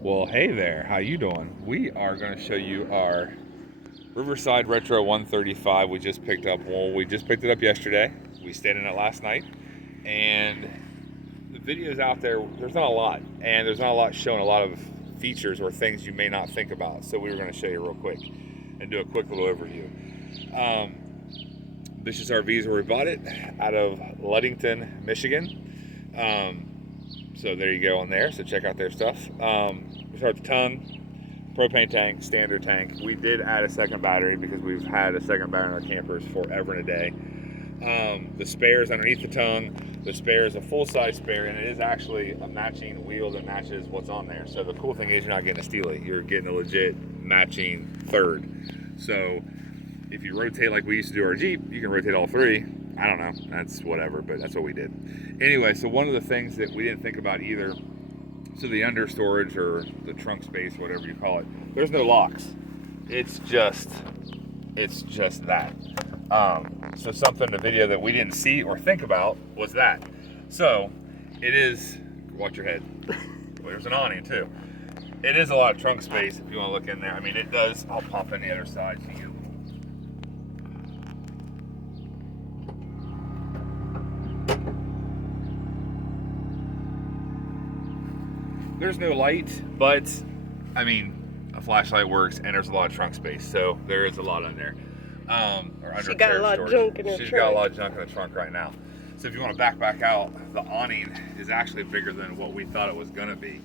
Well, hey there, how you doing? We are going to show you our Riverside Retro 135 we just picked up. Well, we just picked it up yesterday. We stayed in it last night, and the videos out there, there's not a lot, and there's not a lot showing a lot of features or things you may not think about. So we were going to show you real quick and do a quick little overview. Vicious RVs where we bought it out of Ludington, Michigan. So there you go on there. So check out their stuff. We start the tongue, propane tank, standard tank. We did add a second battery because we've had a second battery in our campers forever and a day. The spare is underneath the tongue. The spare is a full-size spare, and it is actually a matching wheel that matches what's on there. So the cool thing is you're not getting a Steely. You're getting a legit matching third. So if you rotate like we used to do our Jeep, you can rotate all three. I don't know, that's whatever, but that's what we did. Anyway, so one of the things that we didn't think about either, so the under storage or the trunk space, whatever you call it, there's no locks. It's just that. So something in the video that we didn't see or think about was that. So it is, watch your head. Well, there's an awning too. It is a lot of trunk space if you want to look in there. I mean, it does. I'll pop in the other side to you. There's no light, but I mean, a flashlight works, and there's a lot of trunk space, so there is a lot in there. She got a lot of junk in her trunk. She's got a lot of junk in the trunk right now. So if you want to back out, the awning is actually bigger than what we thought it was going to be.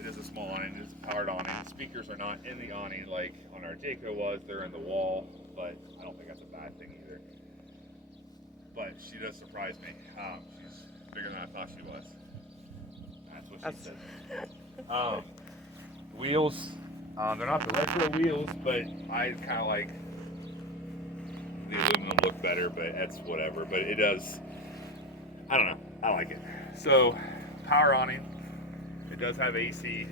It is a small awning. It's a powered awning. The speakers are not in the awning like on our Jayco was. They're in the wall, but I don't think that's a bad thing either. But she does surprise me. She's bigger than I thought she was. That's what she said. Wheels, they're not the retro wheels, but I kind of like the aluminum look better, but that's whatever. But it does, I don't know, I like it. So, power awning. It does have AC.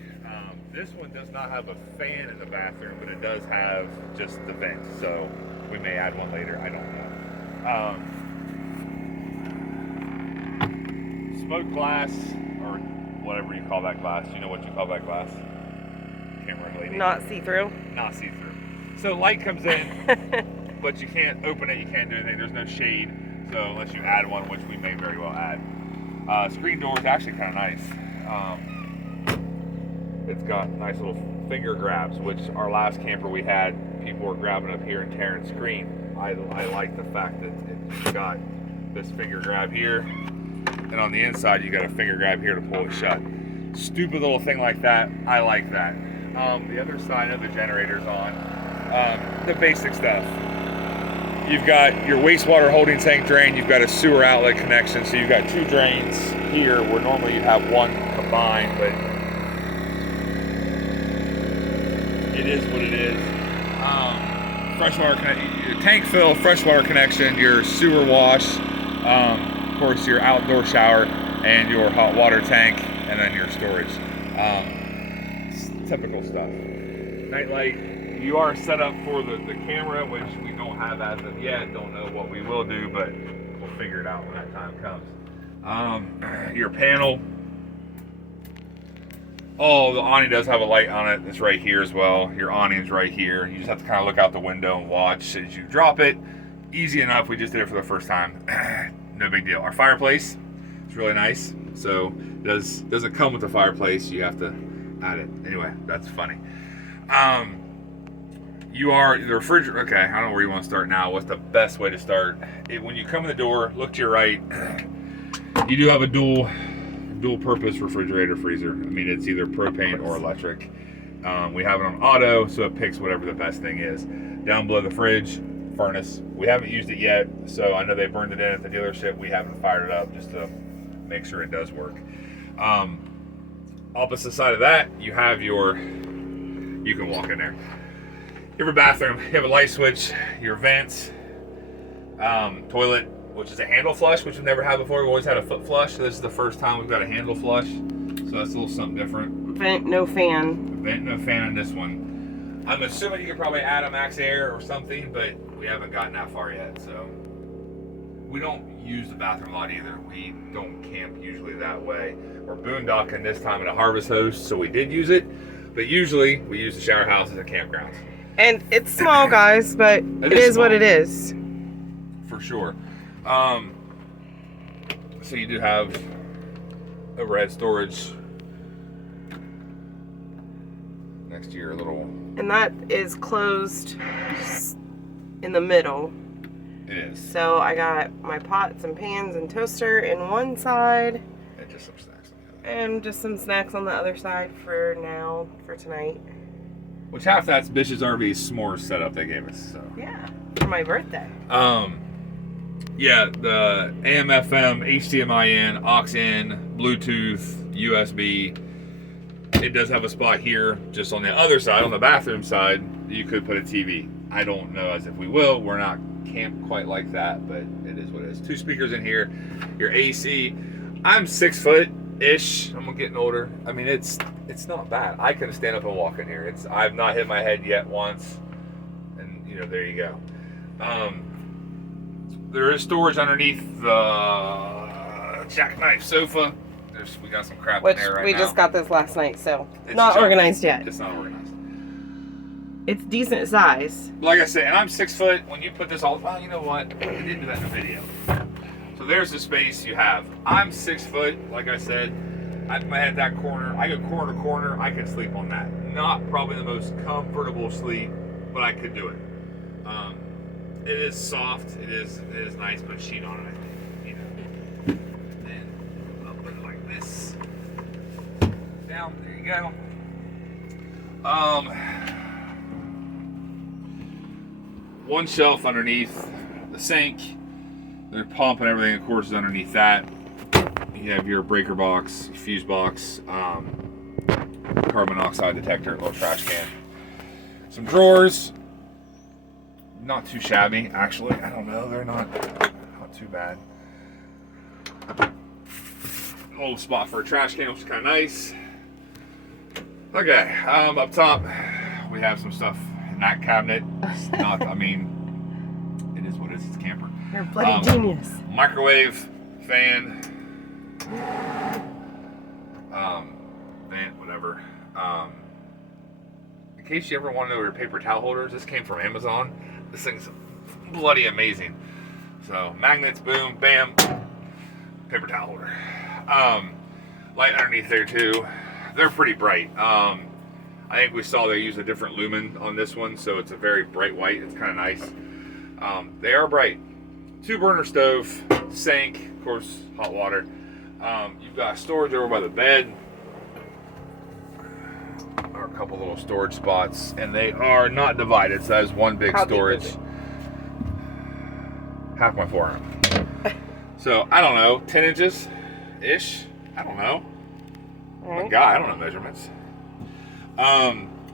This one does not have a fan in the bathroom, but it does have just the vent. So we may add one later, I don't know. Smoke glass, or whatever you call that glass. You know what you call that glass? Camera lady. Not see-through. Not see-through. So light comes in, but you can't open it. You can't do anything. There's no shade. So unless you add one, which we may very well add. Screen door is actually kind of nice. It's got nice little finger grabs, which our last camper we had, people were grabbing up here and tearing screen. I like the fact that it's got this finger grab here, and on the inside you got a finger grab here to pull it shut. Stupid little thing like that. I like that. The other side of the generator's on. The basic stuff. You've got your wastewater holding tank drain. You've got a sewer outlet connection. So you've got two drains here where normally you have one combined, but it is what it is. Freshwater connection, your tank fill, freshwater connection, your sewer wash, of course your outdoor shower, and your hot water tank, and then your storage. Typical stuff. Nightlight, you are set up for the camera, which we don't have as of yet. Don't know what we will do, but we'll figure it out when that time comes. Your panel. Oh, the awning does have a light on it. It's right here as well. Your awning's right here. You just have to kind of look out the window and watch as you drop it. Easy enough. We just did it for the first time. No big deal. Our fireplace is really nice. So it doesn't come with the fireplace. You have to add it. Anyway, that's funny. You are the refrigerator. Okay, I don't know where you want to start now. What's the best way to start? When you come in the door, look to your right. You do have a dual purpose refrigerator freezer. I mean, it's either propane or electric. We have it on auto, so it picks whatever the best thing is. Down below the fridge, furnace. We haven't used it yet, so I know they burned it in at the dealership. We haven't fired it up just to make sure it does work. Opposite side of that, you have you can walk in there. You have a bathroom, you have a light switch, your vents, toilet, which is a handle flush, which we've never had before. We've always had a foot flush. So this is the first time we've got a handle flush. So that's a little something different. Vent, no fan. Vent, no fan on this one. I'm assuming you could probably add a max air or something, but we haven't gotten that far yet. So we don't use the bathroom a lot either. We don't camp usually that way. We're boondocking this time at a harvest host, so we did use it. But usually we use the shower house as a campground. And it's small, guys, but it is what it is. For sure. So you do have overhead storage next to your little... And that is closed in the middle. It is. So I got my pots and pans and toaster in one side. And just some snacks on the other. And just some snacks on the other side for now, for tonight. Which half that's Bish's RV s'mores setup they gave us. So. Yeah, for my birthday. Yeah, the AM, FM, HDMI in, aux in, Bluetooth, USB. It does have a spot here, just on the other side, on the bathroom side, you could put a TV. I don't know as if we will. We're not camped quite like that, but it is what it is. 2 speakers in here, your AC. I'm 6 foot-ish. I'm getting older. I mean, it's not bad. I can stand up and walk in here. I've not hit my head yet once, and you know, there you go. There is storage underneath the jackknife sofa. We got some crap in there right now. We just got this last night, so it's not organized yet. It's not organized. It's decent size. Like I said, and I'm 6 foot. When you put this all, well, you know what? I didn't do that in the video. So there's the space you have. I'm 6 foot. Like I said, I had that corner. I go corner to corner. I could sleep on that. Not probably the most comfortable sleep, but I could do it. It is soft. It is nice. Put a sheet on it, I think. You know. And I'll put it like this. Down. There you go. One shelf underneath the sink. The pump and everything, of course, is underneath that. You have your breaker box, fuse box, carbon monoxide detector, little trash can. Some drawers. Not too shabby, actually. I don't know. They're not too bad. Whole spot for a trash can, which is kind of nice. Okay, up top, we have some stuff in that cabinet. It's not, I mean, it is what it is. It's a camper. You're a bloody genius. Microwave, fan, vent, whatever. In case you ever want to know your paper towel holders, this came from Amazon. This thing's bloody amazing. So magnets, boom, bam, paper towel holder. Light underneath there too. They're pretty bright. I think we saw they use a different lumen on this one, so it's a very bright white. It's kind of nice. They are bright. 2 burner stove, sink, of course, hot water. You've got storage over by the bed. Or a couple little storage spots, and they are not divided, so that is one big storage. Half my forearm. So I don't know, 10 inches ish. I don't know. My God, I don't know measurements.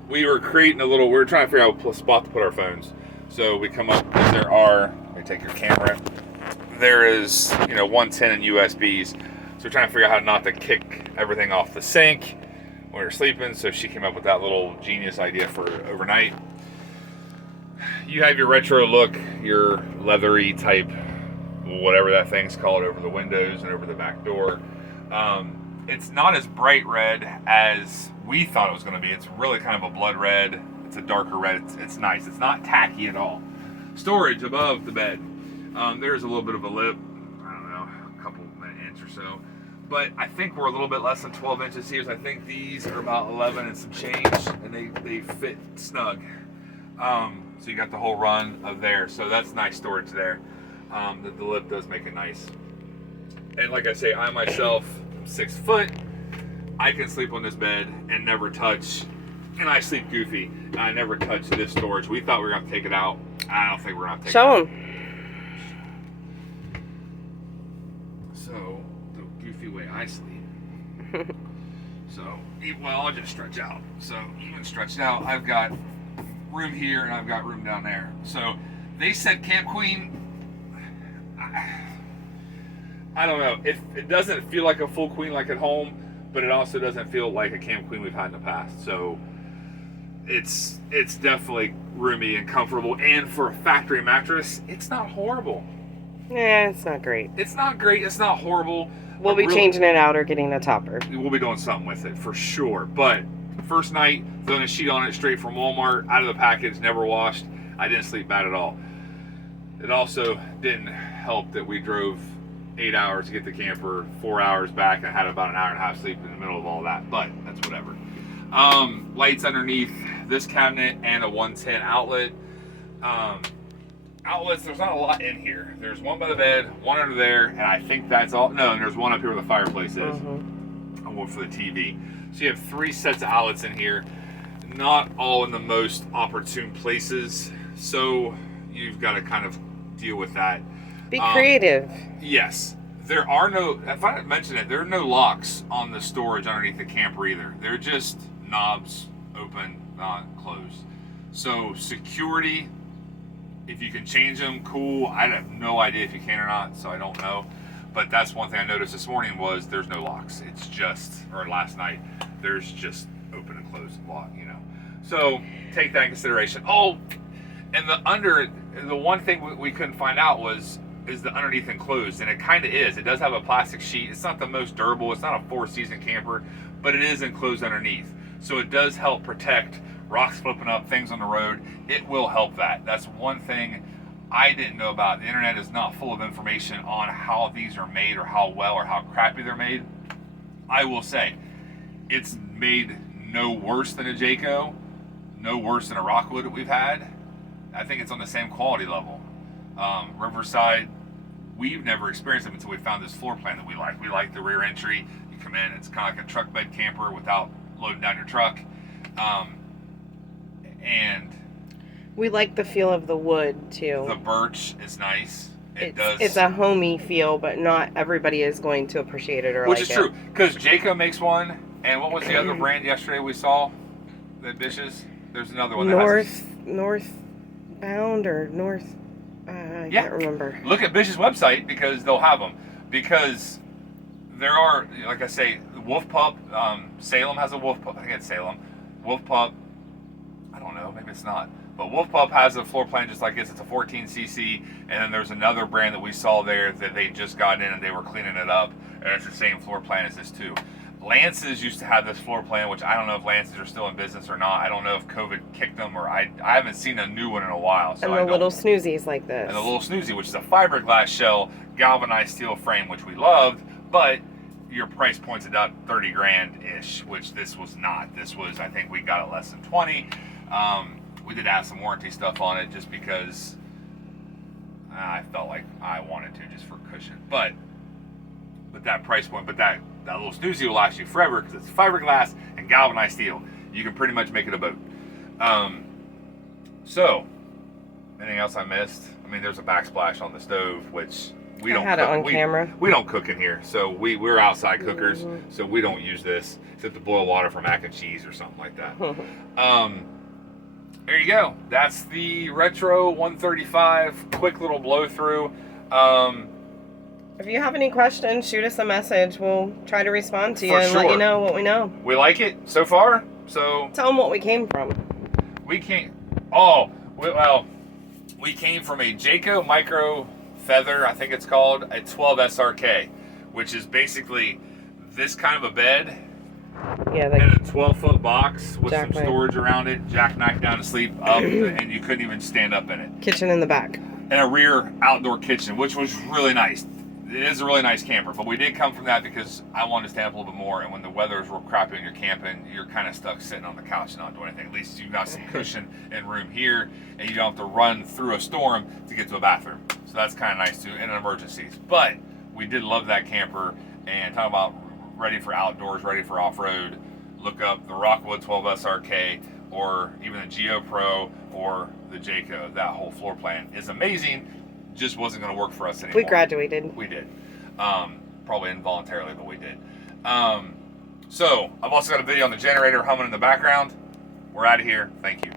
We were creating we were trying to figure out a spot to put our phones. So we come up, let me take your camera. There is, 110 in USBs. So we're trying to figure out how not to kick everything off the sink when we're sleeping. So she came up with that little genius idea for overnight. You have your retro look, your leathery type, whatever that thing's called, over the windows and over the back door. It's not as bright red as we thought it was going to be. It's really kind of a blood red. It's a darker red. It's nice. It's not tacky at all. Storage above the bed. There's a little bit of a lip. I don't know, a couple inch or so. But I think we're a little bit less than 12 inches here. So I think these are about 11 and some change, and they fit snug. So you got the whole run of there. So that's nice storage there. The lip does make it nice. And like I say, I myself, 6 foot, I can sleep on this bed and never touch, and I sleep goofy, and I never touch this storage. We thought we were going to take it out. I don't think we're going to take it out. Show them. So, the goofy way I sleep. So, well, I'll just stretch out. So, even stretched out, I've got room here and I've got room down there. So, they said Camp Queen. I don't know. It doesn't feel like a full queen like at home, but it also doesn't feel like a Camp Queen we've had in the past. So it's definitely roomy and comfortable. And for a factory mattress, it's not horrible. Yeah, it's not great. It's not great. It's not horrible. We'll be changing it out or getting a topper. We'll be doing something with it for sure. But first night, throwing a sheet on it straight from Walmart, out of the package, never washed. I didn't sleep bad at all. It also didn't help that we drove 8 hours to get the camper, 4 hours back, and had about an hour and a half sleep in the middle of all that. But that's whatever. Lights underneath this cabinet and a 110 outlet. Outlets, there's not a lot in here. There's one by the bed, one under there, and I think that's all. No, and there's one up here where the fireplace is. And one for the TV. So you have 3 sets of outlets in here, not all in the most opportune places. So you've got to kind of deal with that. Be creative. Yes. There are no, if I didn't mention it, there are no locks on the storage underneath the camper either. They're just knobs, open, not closed. So security, if you can change them, cool. I have no idea if you can or not, so I don't know. But that's one thing I noticed this morning was there's no locks. It's just, or last night, there's just open and closed lock, you know. So take that in consideration. Oh, and the one thing we couldn't find out is the underneath enclosed, and it kind of is. It does have a plastic sheet. It's not the most durable. It's not a 4-season camper, but it is enclosed underneath. So it does help protect rocks flipping up, things on the road. It will help that. That's one thing I didn't know about. The internet is not full of information on how these are made or how well or how crappy they're made. I will say, it's made no worse than a Jayco, no worse than a Rockwood that we've had. I think it's on the same quality level. Riverside, we've never experienced them until we found this floor plan that we like. We like the rear entry. You come in, it's kind of like a truck bed camper without loading down your truck. And we like the feel of the wood too. The birch is nice. It's a homey feel, but not everybody is going to appreciate it or which like is true, because Jayco makes one, and what was the other brand yesterday we saw? The dishes. There's another one. Northbound or North. I can't remember. Look at Bish's website because they'll have them. Because there are, like I say, Wolf Pup. Salem has a Wolf Pup. I think it's Salem. Wolf Pup. I don't know. Maybe it's not. But Wolf Pup has a floor plan just like this. It's a 14cc. And then there's another brand that we saw there that they just got in and they were cleaning it up. And it's the same floor plan as this too. Lance's used to have this floor plan, which I don't know if Lance's are still in business or not. I don't know if COVID kicked them, or I haven't seen a new one in a while. So and the little snoozies like this. And the little snoozy, which is a fiberglass shell, galvanized steel frame, which we loved, but your price points it up 30 grand-ish, which this was not. This was, I think we got it less than 20. We did add some warranty stuff on it just because I felt like I wanted to, just for cushion. But that price point, that little snoozy will last you forever because it's fiberglass and galvanized steel. You can pretty much make it a boat. So, anything else I missed? I mean, there's a backsplash on the stove, which we don't had cook. It on camera. We don't cook in here, so we're outside cookers, so we don't use this except to boil water for mac and cheese or something like that. There you go. That's the Retro 135. Quick little blow through. If you have any questions, shoot us a message. We'll try to respond to you and sure. let you know what we know. We like it so far. So tell them what we came from. We came. Oh, well, we came from a Jayco Micro Feather, I think it's called, a 12 SRK, which is basically this kind of a bed. Yeah, in a 12-foot box with some storage around it, jackknife down to sleep, up, and you couldn't even stand up in it. Kitchen in the back. And a rear outdoor kitchen, which was really nice. It is a really nice camper, but we did come from that because I wanted to stand up a little bit more, and when the weather is real crappy and you're camping, you're kind of stuck sitting on the couch and not doing anything. At least you've got some cushion and room here, and you don't have to run through a storm to get to a bathroom. So that's kind of nice too, in emergencies. But we did love that camper, and talking about ready for outdoors, ready for off-road, look up the Rockwood 12 SRK or even the Geo Pro or the Jayco. That whole floor plan is amazing. Just wasn't going to work for us anymore. We graduated. We did. Probably involuntarily, but we did. So I've also got a video on the generator humming in the background. We're out of here. Thank you.